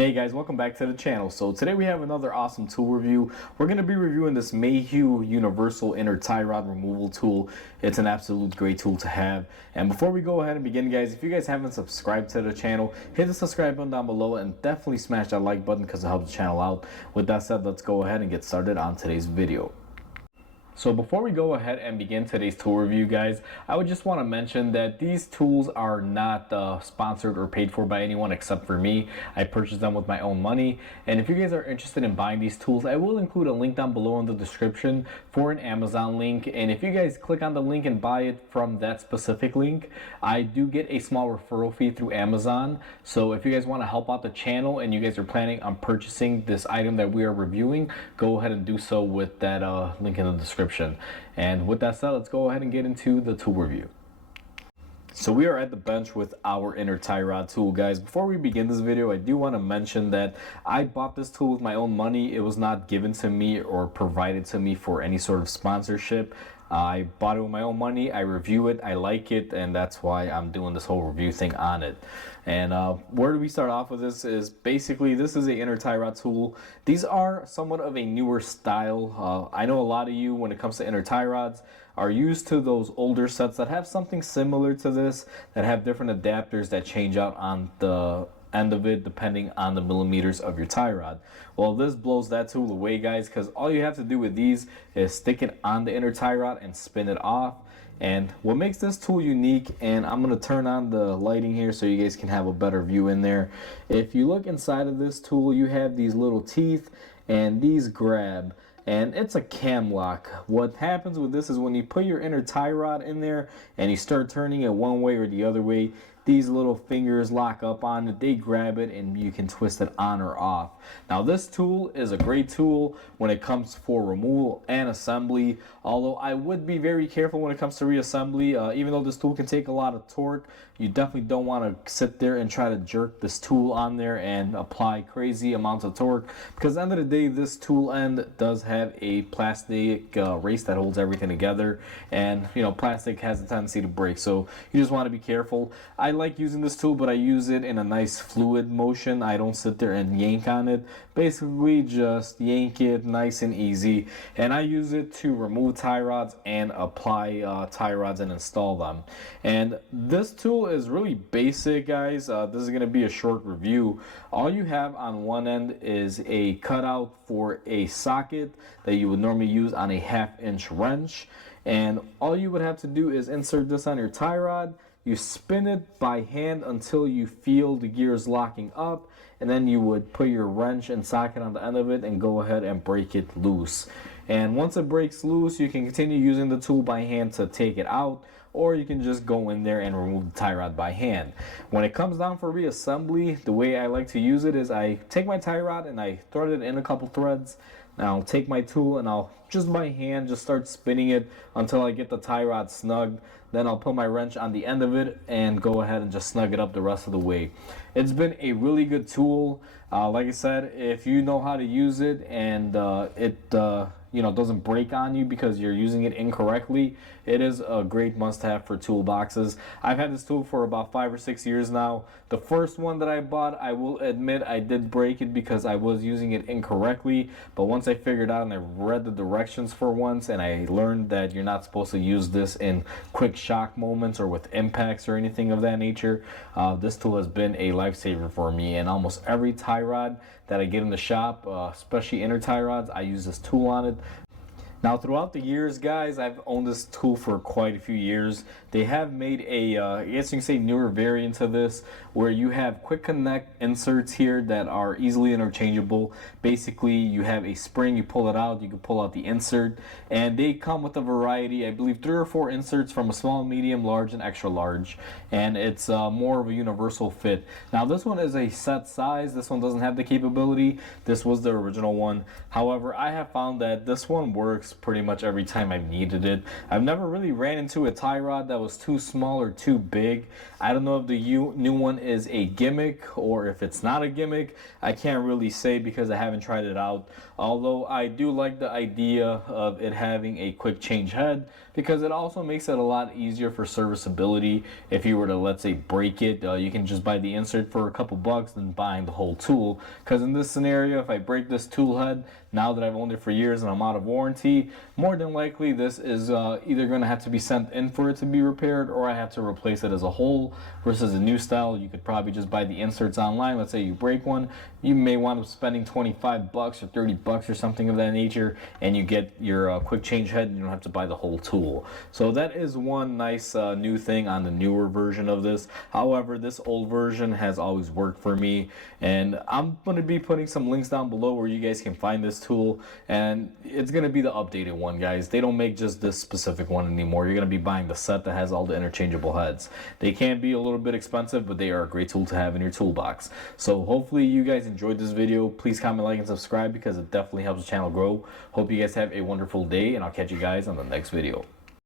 Hey guys, welcome back to the channel. So today we have another awesome tool review. We're going to be reviewing this Mayhew Universal Inner Tie Rod Removal Tool. It's an absolute great tool to have. And before we go ahead and begin, guys, if you guys haven't subscribed to the channel, hit the subscribe button down below and definitely smash that like button because it helps the channel out. With that said, let's go ahead and get started on today's video. So before we go ahead and begin today's tool review, guys, I would just want to mention that these tools are not sponsored or paid for by anyone except for me. I purchased them with my own money. And if you guys are interested in buying these tools, I will include a link down below in the description for an Amazon link. And if you guys click on the link and buy it from that specific link, I do get a small referral fee through Amazon. So if you guys want to help out the channel and you guys are planning on purchasing this item that we are reviewing, go ahead and do so with that link in the description. And with that said, let's go ahead and get into the tool review. So we are at the bench with our inner tie rod tool, guys. Before we begin this video, I do want to mention that I bought this tool with my own money. It was not given to me or provided to me for any sort of sponsorship. I bought it with my own money. I review it, I like it, and that's why I'm doing this whole review thing on it. And where do we start off with this is basically this is a inner tie rod tool. These are somewhat of a newer style. I know a lot of you, when it comes to inner tie rods, are used to those older sets that have something similar to this, that have different adapters that change out on the end of it depending on the millimeters of your tie rod. Well, this blows that tool away, guys, because all you have to do with these is stick it on the inner tie rod and spin it off. And what makes this tool unique, and I'm going to turn on the lighting here so you guys can have a better view in there. If you look inside of this tool, you have these little teeth and these grab. And it's a cam lock. What happens with this is when you put your inner tie rod in there and you start turning it one way or the other way, these little fingers lock up on it, they grab it, and you can twist it on or off. Now this tool is a great tool when it comes for removal and assembly, although I would be very careful when it comes to reassembly. Even though this tool can take a lot of torque, you definitely don't want to sit there and try to jerk this tool on there and apply crazy amounts of torque, because at the end of the day, this tool end does have a plastic race that holds everything together, and you know, plastic has a tendency to break, so you just want to be careful. I like using this tool, but I use it in a nice fluid motion. I don't sit there and yank on it. Basically just yank it nice and easy, and I use it to remove tie rods and apply tie rods and install them. And this tool is really basic, guys. This is going to be a short review. All you have on one end is a cutout for a socket that you would normally use on a 1/2-inch wrench, and all you would have to do is insert this on your tie rod. You spin it by hand until you feel the gears locking up, and then you would put your wrench and socket on the end of it and go ahead and break it loose. And once it breaks loose, you can continue using the tool by hand to take it out, or you can just go in there and remove the tie rod by hand. When it comes down for reassembly, the way I like to use it is I take my tie rod and I thread it in a couple threads. Now I'll take my tool and I'll just by hand just start spinning it until I get the tie rod snugged. Then I'll put my wrench on the end of it and go ahead and just snug it up the rest of the way. It's been a really good tool. Like I said, if you know how to use it and it doesn't break on you because you're using it incorrectly, it is a great must-have for toolboxes. I've had this tool for about 5 or 6 years now. The first one that I bought, I will admit I did break it because I was using it incorrectly, but once I figured out and I read the directions for once and I learned that you're not supposed to use this in quick shock moments or with impacts or anything of that nature, this tool has been a lifesaver for me. And almost every tie rod that I get in the shop, especially inner tie rods, I use this tool on it. Now throughout the years, guys, I've owned this tool for quite a few years. They have made a, I guess you can say, newer variant of this, where you have quick connect inserts here that are easily interchangeable. Basically, you have a spring, you pull it out, you can pull out the insert, and they come with a variety, I believe 3 or 4 inserts from a small, medium, large, and extra large, and it's more of a universal fit. Now this one is a set size. This one doesn't have the capability. This was the original one. However, I have found that this one works pretty much every time I've needed it. I've never really ran into a tie rod that was too small or too big. I don't know if the new one is a gimmick or if it's not a gimmick, I can't really say because I haven't tried it out. Although I do like the idea of it having a quick change head, because it also makes it a lot easier for serviceability. If you were to, let's say, break it, you can just buy the insert for a couple bucks than buying the whole tool. Because in this scenario, if I break this tool head, now that I've owned it for years and I'm out of warranty, more than likely this is either going to have to be sent in for it to be repaired, or I have to replace it as a whole. Versus a new style, you could probably just buy the inserts online. Let's say you break one, you may wind up spending 25 bucks or 30 bucks or something of that nature, and you get your quick change head and you don't have to buy the whole tool. So that is one nice new thing on the newer version of this. However, this old version has always worked for me, and I'm going to be putting some links down below where you guys can find this tool, and it's going to be the updated one, guys. They don't make just this specific one anymore. You're going to be buying the set that has all the interchangeable heads. They can be a little bit expensive, but they are a great tool to have in your toolbox. So hopefully you guys enjoyed this video. Please comment, like, and subscribe because it definitely helps the channel grow. Hope you guys have a wonderful day, and I'll catch you guys on the next video.